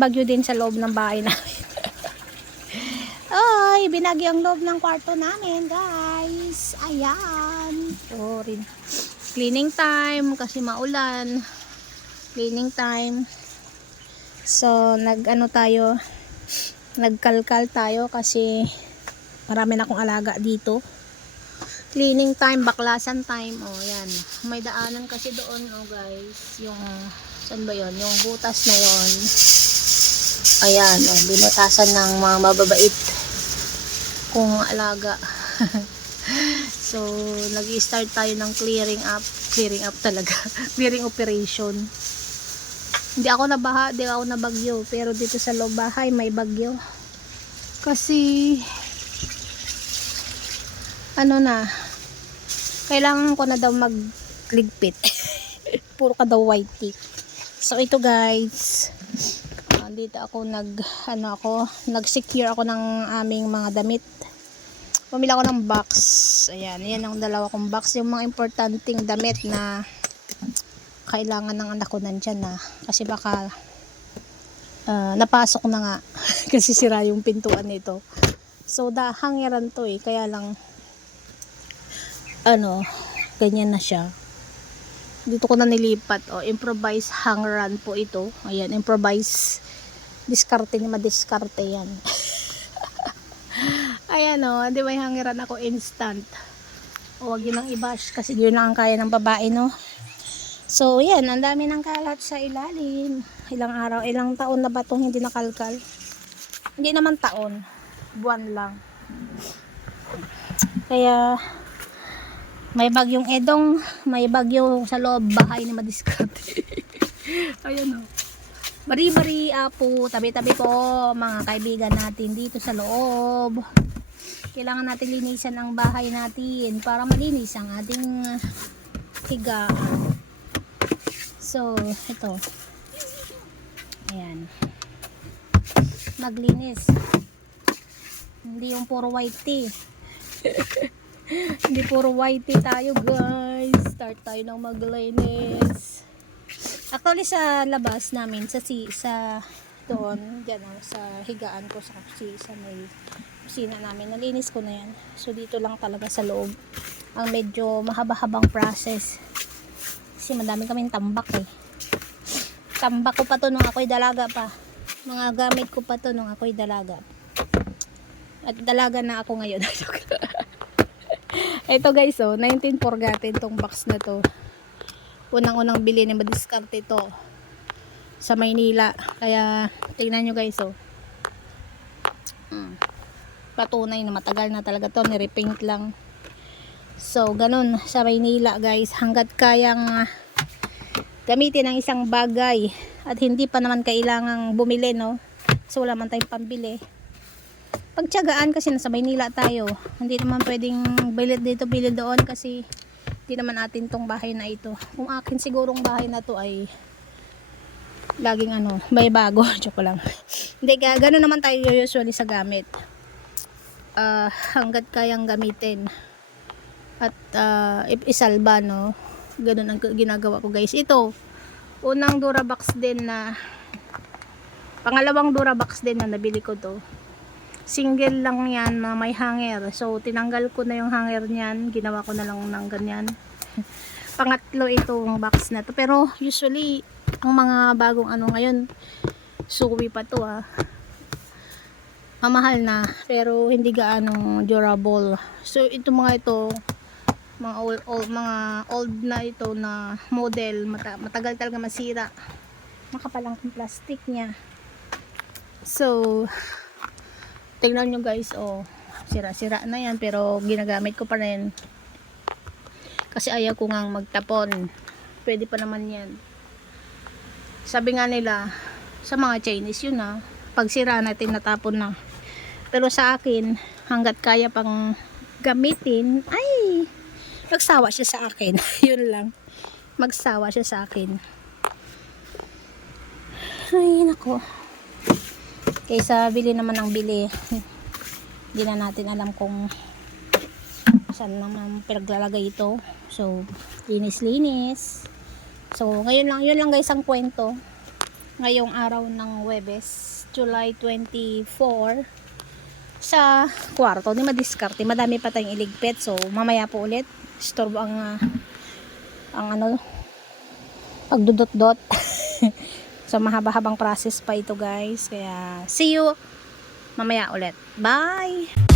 bagyo din sa loob ng bahay namin. Ay, binagyo ang loob ng kwarto namin, guys. Ayan. So, cleaning time kasi maulan. Cleaning time. So, nagkalkal tayo kasi marami na akong alaga dito. Cleaning time, baklasan time. Oh, yan. May daanan kasi doon, oh, guys. Yung, saan ba yun? Yung butas na yon. Ayan, oh, binutasan ng mga mababait kung alaga. So, nag-i-start tayo ng clearing up talaga. Clearing operation. Hindi ako nabaha, hindi ako nabagyo, pero dito sa loob bahay may bagyo. Kasi kailangan ko na daw magligpit. Puro ka daw whitey. So ito guys, dito ako nag-secure ako ng aming mga damit. Pumila ako ng box. Ayan, yan ang dalawa kong box. Yung mga importanteng damit na kailangan ng anak ko nandyan na. Kasi baka napasok na nga. Kasi sira yung pintuan nito. So, hangiran to eh. Kaya lang, ganyan na siya. Dito ko na nilipat. Improvise hangeran po ito. Ayan, improvise. Diskarte ni madiskarte yan. Ayan di ba hangiran ako instant. Huwag yun ang i-bash kasi yun lang ang kaya ng babae, no? So, yan. Ang dami ng kalat sa ilalim. Ilang araw, ilang taon na ba itong hindi nakalkal? Hindi naman taon. Buwan lang. Kaya, may bagyong Edong, may bagyo sa loob, bahay ni madiskarte. Ayan Bari-bari, apo, tabi-tabi po, mga kaibigan natin dito sa loob. Kailangan natin linisan ang bahay natin para malinis ang ating higaan. So, ito. Ayan. Maglinis. Hindi yung puro white tea. Hindi puro white tea tayo, guys. Start tayo ng maglinis. Actually, sa labas namin, sa doon, dyan sa higaan ko, sa may kusina namin, nalinis ko na yan. So, dito lang talaga sa loob. Ang medyo mahaba-habang process. Kasi madami kaming tambak eh. Tambak ko pa to nung ako'y dalaga pa. Mga gamit ko pa to nung ako'y dalaga. At dalaga na ako ngayon. Ito guys, 19 forgotten tong box na to. Unang-unang bili ni madiskarte ito sa Maynila. Kaya tingnan nyo guys, patunay na matagal na talaga to, nirepaint lang. So ganun sa Maynila guys, hanggat kayang gamitin ang isang bagay at hindi pa naman kailangang bumili, no? So wala man tayong pambili, pagtiyagaan kasi nasa Maynila tayo. Hindi naman pwedeng bilid dito bilid doon kasi hindi naman atin tong bahay na ito. Kung akin sigurong bahay na to ay laging may bago. Joke lang. Hindi, gano'n naman tayo usually sa gamit. Hanggat kayang gamitin at isalba, no? Ganun ang ginagawa ko guys. Ito, unang Durabox din na pangalawang Durabox din na nabili ko to. Single lang yan na may hanger. So, tinanggal ko na yung hanger niyan. Ginawa ko na lang ng ganyan. Pangatlo itong box na to. Pero, usually, ang mga bagong ngayon, suwi pa to mamahal na. Pero, hindi gaano durable. So, ito mga ito, mga old na ito na model. Matagal talaga masira. Makapalang plastic niya. So, tingnan nyo guys, sira-sira na yan, pero ginagamit ko pa rin kasi ayaw ko ngang magtapon. Pwede pa naman yan. Sabi nga nila sa mga Chinese yun pag sira natin natapon na, pero sa akin hanggat kaya pang gamitin, ay magsawa siya sa akin. Yun lang, magsawa siya sa akin. Ay nako, kaysa bili naman ng bili, hindi na natin alam kung saan naman pinaglalagay ito. So, linis-linis. So, yun lang guys ang kwento. ngayong araw ng Huwebes, July 24 sa kwarto. Di madiskarte, madami pa tayong iligpit, so mamaya po ulit istorbo ang ano, pagdudot-dot. So mahaba-habang process pa ito guys, kaya see you mamaya ulit, bye.